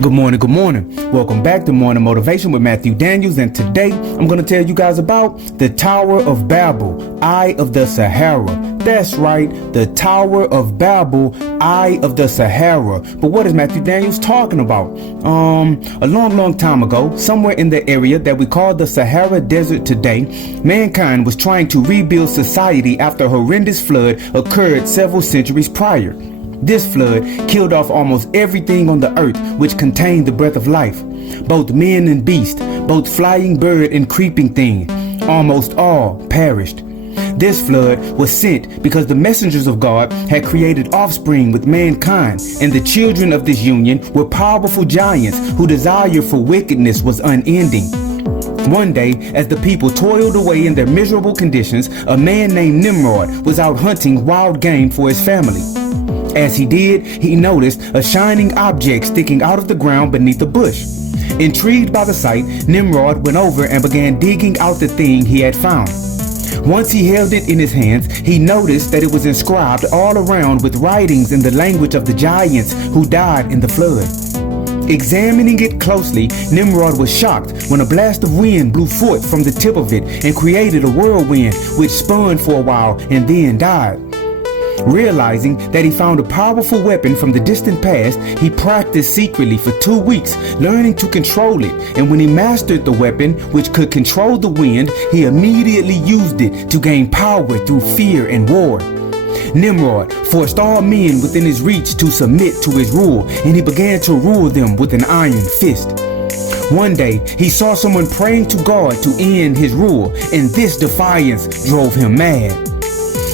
Good morning, good morning. Welcome back to Morning Motivation with Matthew Daniels, and today I'm going to tell you guys about the Tower of Babel, Eye of the Sahara. That's right, the Tower of Babel, Eye of the Sahara. But what is Matthew Daniels talking about? A long time ago, somewhere in the area that we call the Sahara Desert today, mankind was trying to rebuild society after a horrendous flood occurred several centuries prior. This flood killed off almost everything on the earth which contained the breath of life. Both men and beast, both flying bird and creeping thing, almost all perished. This flood was sent because the messengers of God had created offspring with mankind, and the children of this union were powerful giants whose desire for wickedness was unending. One day, as the people toiled away in their miserable conditions, a man named Nimrod was out hunting wild game for his family. As he did, he noticed a shining object sticking out of the ground beneath a bush. Intrigued by the sight, Nimrod went over and began digging out the thing he had found. Once he held it in his hands, he noticed that it was inscribed all around with writings in the language of the giants who died in the flood. Examining it closely, Nimrod was shocked when a blast of wind blew forth from the tip of it and created a whirlwind which spun for a while and then died. Realizing that he found a powerful weapon from the distant past, he practiced secretly for 2 weeks, learning to control it, and when he mastered the weapon, which could control the wind, he immediately used it to gain power through fear and war. Nimrod forced all men within his reach to submit to his rule, and he began to rule them with an iron fist. One day, he saw someone praying to God to end his rule, and this defiance drove him mad.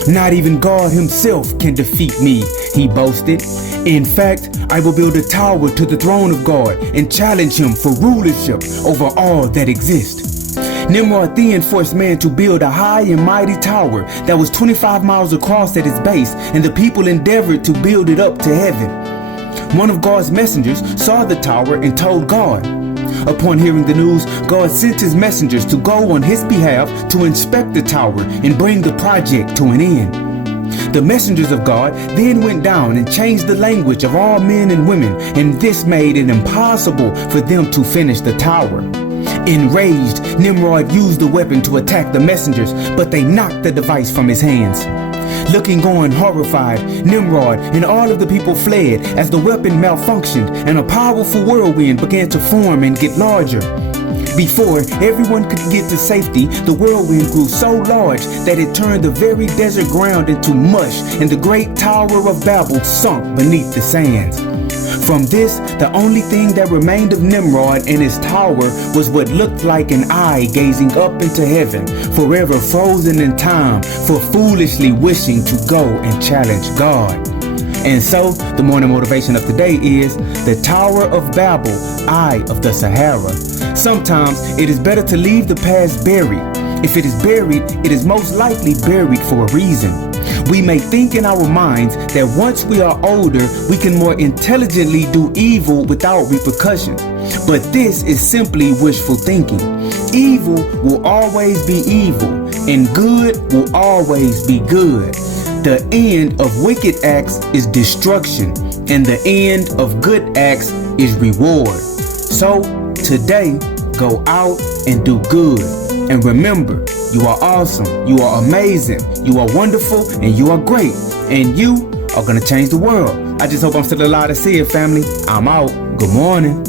"Not even God himself can defeat me," he boasted. "In fact, I will build a tower to the throne of God and challenge him for rulership over all that exists." Nimrod then forced man to build a high and mighty tower that was 25 miles across at its base, and the people endeavored to build it up to heaven. One of God's messengers saw the tower and told God. Upon hearing the news, God sent his messengers to go on his behalf to inspect the tower and bring the project to an end. The messengers of God then went down and changed the language of all men and women, and this made it impossible for them to finish the tower. Enraged, Nimrod used the weapon to attack the messengers, but they knocked the device from his hands. Looking on horrified, Nimrod and all of the people fled as the weapon malfunctioned and a powerful whirlwind began to form and get larger. Before everyone could get to safety, the whirlwind grew so large that it turned the very desert ground into mush, and the great Tower of Babel sunk beneath the sands. From this, the only thing that remained of Nimrod and his tower was what looked like an eye gazing up into heaven, forever frozen in time for foolishly wishing to go and challenge God. And so, the morning motivation of today is the Tower of Babel, Eye of the Sahara. Sometimes it is better to leave the past buried. If it is buried, it is most likely buried for a reason. We may think in our minds that once we are older, we can more intelligently do evil without repercussion. But this is simply wishful thinking. Evil will always be evil, and good will always be good. The end of wicked acts is destruction, and the end of good acts is reward. So today, go out and do good. And remember, you are awesome, you are amazing, you are wonderful, and you are great. And you are going to change the world. I just hope I'm still alive to see it, family. I'm out. Good morning.